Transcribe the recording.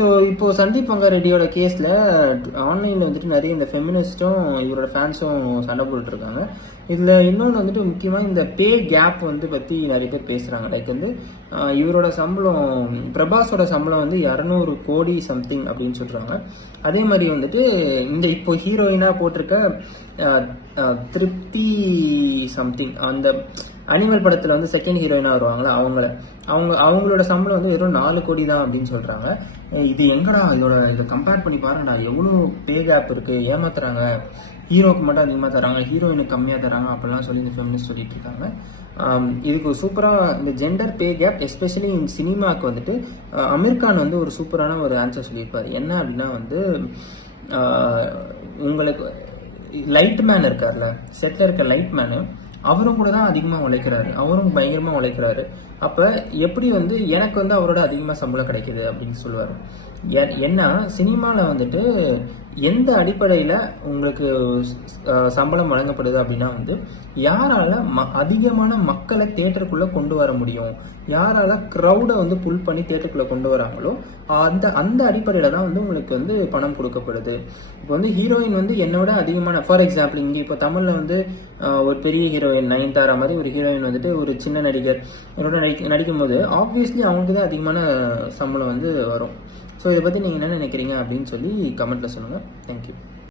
So இப்போது சந்தீப் பங்கா ரெட்டியோட கேஸில் ஆன்லைனில் வந்துட்டு நிறைய இந்த ஃபெமினிஸ்ட்டும் இவரோட ஃபேன்ஸும் சண்டை போட்டுட்ருக்காங்க. இதில் இன்னொன்று வந்துட்டு முக்கியமாக இந்த பே கேப் வந்து பற்றி நிறைய பேர் பேசுகிறாங்க. லைக் வந்து இவரோட சம்பளம், பிரபாஸோட சம்பளம் வந்து 200 கோடி சம்திங் அப்படின்னு சொல்கிறாங்க. அதே மாதிரி வந்துட்டு இந்த இப்போ ஹீரோயினாக போட்டிருக்க திருப்தி சம்திங், அந்த அனிமல் படத்தில் வந்து செகண்ட் ஹீரோயினாக வருவாங்களா அவங்களோட சம்பளம் வந்து வெறும் 4 கோடி தான் அப்படின்னு சொல்கிறாங்க. இது எங்கடா இதை கம்பேர் பண்ணி பாருங்கடா, எவ்வளோ பே கேப் இருக்குது, ஏமாத்துறாங்க, ஹீரோக்கு மட்டும் அதிகமாக தராங்க, ஹீரோயினுக்கு கம்மியாக தராங்க அப்படிலாம் சொல்லி இந்த ஃபெமினிஸ்ட் சொல்லிட்டு இருக்காங்க. இதுக்கு சூப்பராக இந்த ஜெண்டர் பே கேப் எஸ்பெஷலி இந்த சினிமாவுக்கு வந்துட்டு அமீர் கான் வந்து ஒரு சூப்பரான ஒரு ஆன்சர் சொல்லியிருப்பார். என்ன அப்படின்னா வந்து உங்களுக்கு லைட் மேன் இருக்கார்ல, செட்டில் இருக்க லைட் மேனு, அவரும் கூட தான் அதிகமாக உழைக்கிறாரு, அவரும் பயங்கரமாக உழைக்கிறாரு. அப்போ எப்படி வந்து எனக்கு வந்து அவரோட அதிகமாக சம்பளம் கிடைக்கிது அப்படின்னு சொல்லுவார். ஏன்னா சினிமாவில் வந்துட்டு எந்த அடிப்படையில் உங்களுக்கு சம்பளம் வழங்கப்படுது அப்படின்னா வந்து யாரால அதிகமான மக்களை தேட்டருக்குள்ளே கொண்டு வர முடியும், யாரால க்ரௌடை வந்து புல் பண்ணி தேட்டருக்குள்ளே கொண்டு வராங்களோ அந்த அடிப்படையில் தான் வந்து உங்களுக்கு வந்து பணம் கொடுக்கப்படுது. இப்போ வந்து ஹீரோயின் வந்து என்னோட அதிகமான, ஃபார் எக்ஸாம்பிள் இங்கே இப்போ தமிழில் வந்து ஒரு பெரிய ஹீரோயின் நயன்தாரா மாதிரி ஒரு ஹீரோயின் வந்துட்டு ஒரு சின்ன நடிகர் என்னோட நடிக்கும் போது ஆப்வியஸ்லி அவங்களுக்கு தான் அதிகமான சம்பளம் வந்து வரும். ஸோ இதை பற்றி நீங்கள் என்ன நினைக்கிறீங்க அப்படின்னு சொல்லி கமெண்ட்டில் சொல்லுங்கள். தேங்க்யூ.